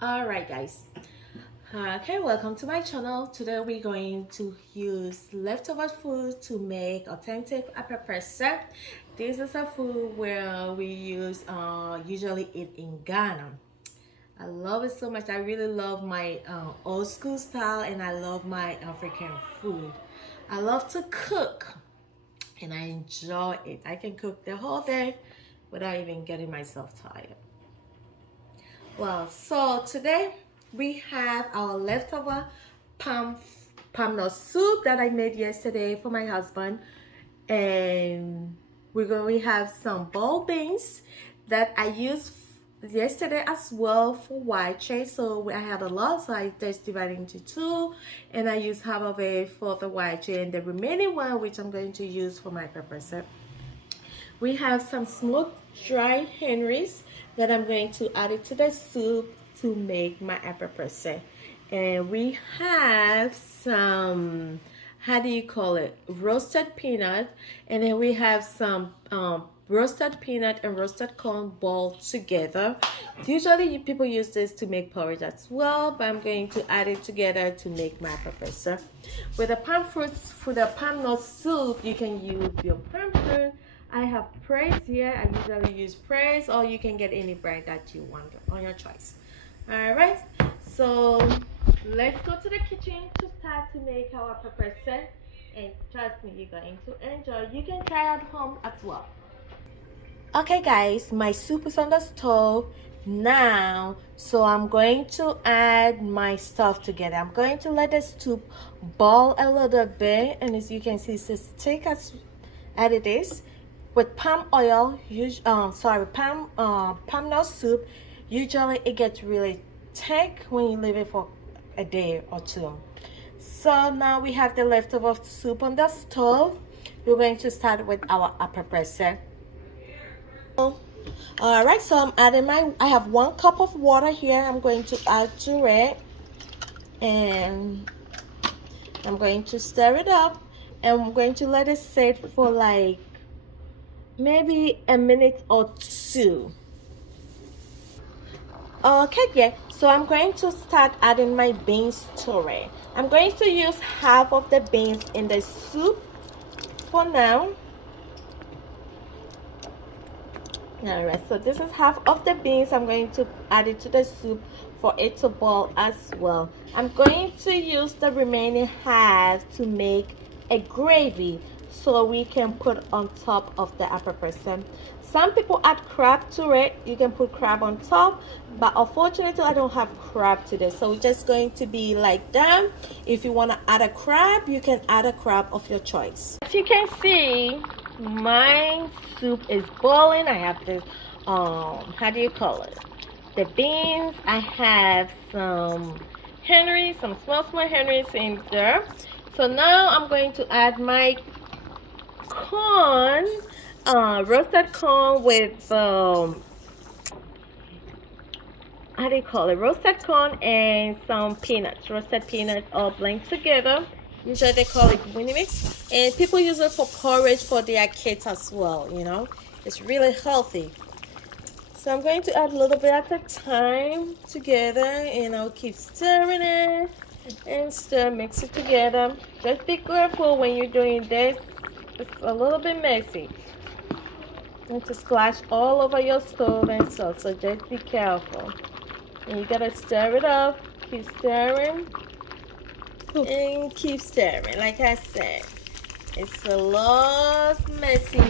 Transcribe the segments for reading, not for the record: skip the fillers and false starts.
Alright guys, okay, welcome to my channel. Today we're going to use leftover food to make authentic apapransa. This is a food where we use usually eat in Ghana. I love it so much. I really love my old school style, and I love my African food. I love to cook and I enjoy it. I can cook the whole day without even getting myself tired. Well, so today we have our leftover palm nut soup that I made yesterday for my husband, and we're going to have some boiled beans that I used yesterday as well for white chase. So I had a lot, so I just divided into two, and I used half of it for the white chase, and the remaining one, which I'm going to use for my purpose. We have some smoked dried herrings that I'm going to add it to the soup to make my apapransa. And we have some, how do you call it, roasted peanut, and then we have some roasted peanut and roasted corn boiled together. Usually people use this to make porridge as well, but I'm going to add it together to make my apapransa. With the palm fruits, for the palm nut soup, you can use your palm fruit. I have praise here. I usually use praise, or you can get any bread that you want on your choice. All right, so let's go to the kitchen to start to make our apapransa, and trust me, you're going to enjoy. You can try at home as well. Okay guys, my soup is on the stove now, so I'm going to add my stuff together. I'm going to let the soup boil a little bit, and as you can see, it's as thick as it is. With palm oil, palm nut soup, usually it gets really thick when you leave it for a day or two. So now we have the leftover soup on the stove. We're going to start with our apapransa. All right, so I'm adding I have 1 cup of water here. I'm going to add to it, and I'm going to stir it up, and I'm going to let it sit for like maybe a minute or two. Okay, yeah, so I'm going to start adding my beans to it. I'm going to use half of the beans in the soup for now. All right, so this is half of the beans. I'm going to add it to the soup for it to boil as well. I'm going to use the remaining half to make a gravy so we can put on top of the apapransa. Some people add crab to it. You can put crab on top, but unfortunately I don't have crab today, so it's just going to be like that. If you want to add a crab, you can add a crab of your choice. As you can see, my soup is boiling. I have this how do you call it, the beans. I have some herrings, some small herrings in there. So now I'm going to add my corn, roasted corn with how do you call it, roasted corn and some peanuts, roasted peanuts, all blend together. Usually they call it winnie mix, and people use it for porridge for their kids as well. You know, it's really healthy. So I'm going to add a little bit at a time together, and I'll keep stirring it and mix it together. Just be careful when you're doing this. It's a little bit messy. And to splash all over your stove and stuff, so just be careful. And you gotta stir it up, keep stirring, and keep stirring. Like I said, it's a lot messy.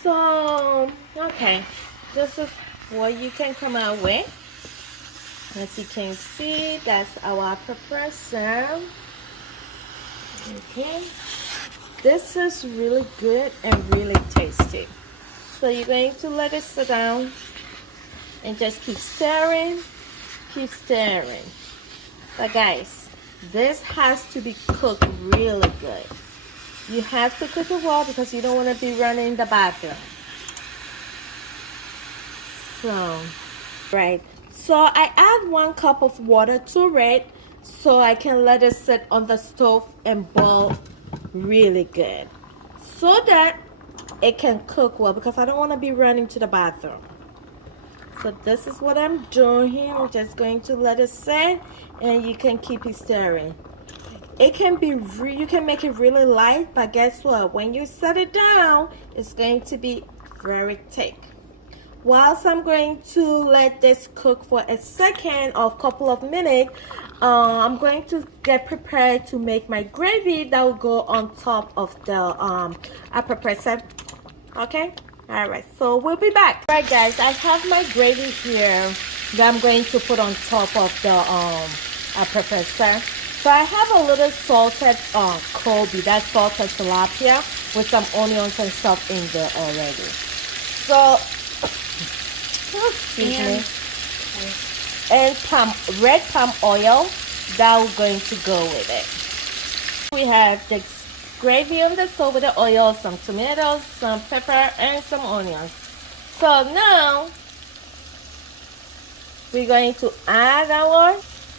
So, okay, this is what you can come out with. As you can see, that's our apapransa. Okay, this is really good and really tasty. So you're going to let it sit down and just keep stirring. But guys, this has to be cooked really good. You have to cook it well because you don't want to be running in the bathroom. So, right. So I add 1 cup of water to it so I can let it sit on the stove and boil really good, so that it can cook well, because I don't want to be running to the bathroom. So this is what I'm doing here. I'm just going to let it set, and you can keep it stirring. It can be you can make it really light, but guess what? When you set it down, it's going to be very thick. Whilst I'm going to let this cook for a second or a couple of minutes, I'm going to get prepared to make my gravy that will go on top of the apapransa. Okay, all right, so we'll be back. All right guys, I have my gravy here that I'm going to put on top of the apapransa. So I have a little salted Kobe, that's salted tilapia with some onions and stuff in there already. So and red palm oil that we're going to go with it. We have the gravy on the stove with the oil, some tomatoes, some pepper, and some onions. So now we're going to add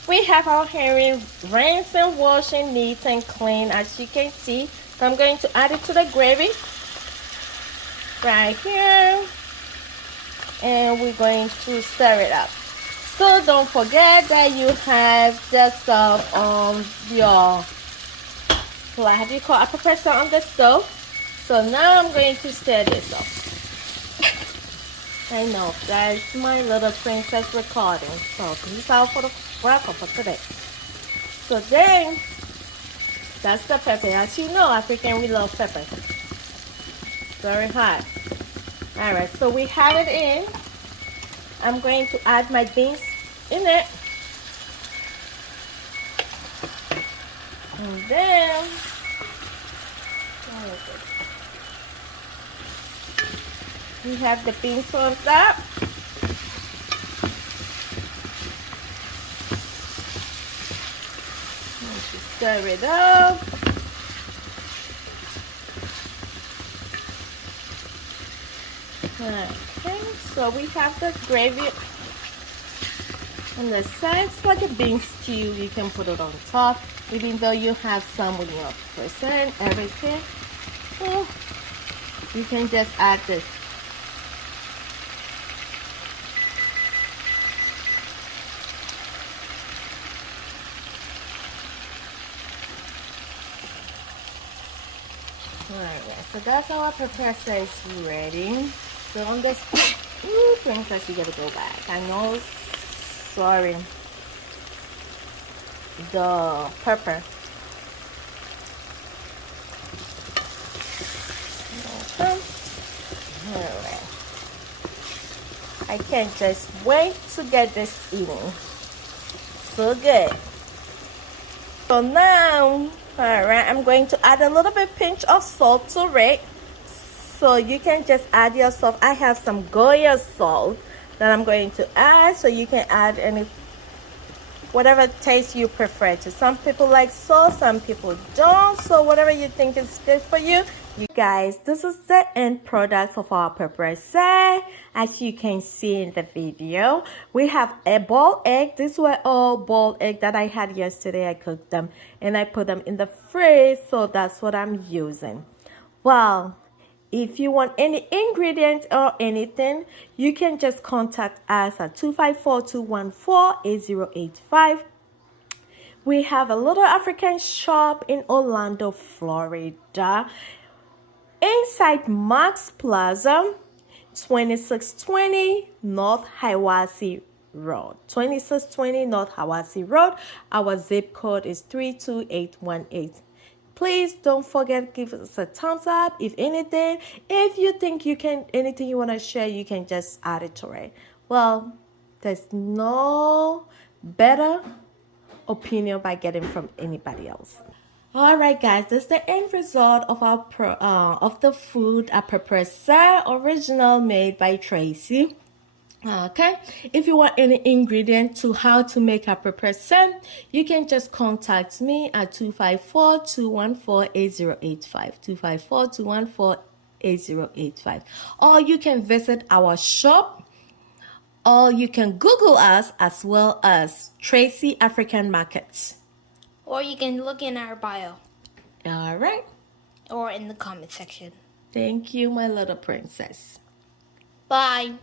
we have our herring rinsed and washed and neat and clean, as you can see. So I'm going to add it to the gravy right here, and we're going to stir it up. So don't forget that you have just your what do you call apapransa on the stove. So now I'm going to stir this up. I know that's my little princess recording, so peace out for the welcome for today. So then that's the pepper. As you know, African, we love pepper. Very hot. All right, so we have it in. I'm going to add my beans in it, and then we have the beans on top. Stir it up. Okay, so we have the gravy on the side. It's like a bean stew. You can put it on top, even though you have some with your person, everything. So you can just add this. Alright, so that's how our apapransa is ready. So on this, ooh, princess, you gotta go back. I know, sorry. The pepper. Okay. Alright. I can't just wait to get this eating. So good. So now, alright, I'm going to add a little bit pinch of salt to it. So you can just add your salt. I have some Goya salt that I'm going to add. So you can add any, whatever taste you prefer to. Some people like salt, some people don't. So whatever you think is good for you. You guys, this is the end product of our apapransa. As you can see in the video, we have a boiled egg. These were all boiled egg that I had yesterday. I cooked them and I put them in the fridge, so that's what I'm using. Well, if you want any ingredients or anything, you can just contact us at 254-214-8085. We have a little African shop in Orlando, Florida, inside Max Plaza, 2620 North Hiwassee Road. 2620 North Hiwassee Road. Our zip code is 32818. Please don't forget, give us a thumbs up. If anything, if you think you can, anything you want to share, you can just add it to it. Well, there's no better opinion by getting from anybody else. All right, guys, this is the end result of our of the food apapransa, original, made by Tracy. Okay, if you want any ingredient to how to make apapransa, you can just contact me at 254-214-8085, 254-214-8085, or you can visit our shop, or you can Google us as well as Tracy African Markets. Or you can look in our bio. All right. Or in the comment section. Thank you, my little princess. Bye.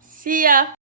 See ya.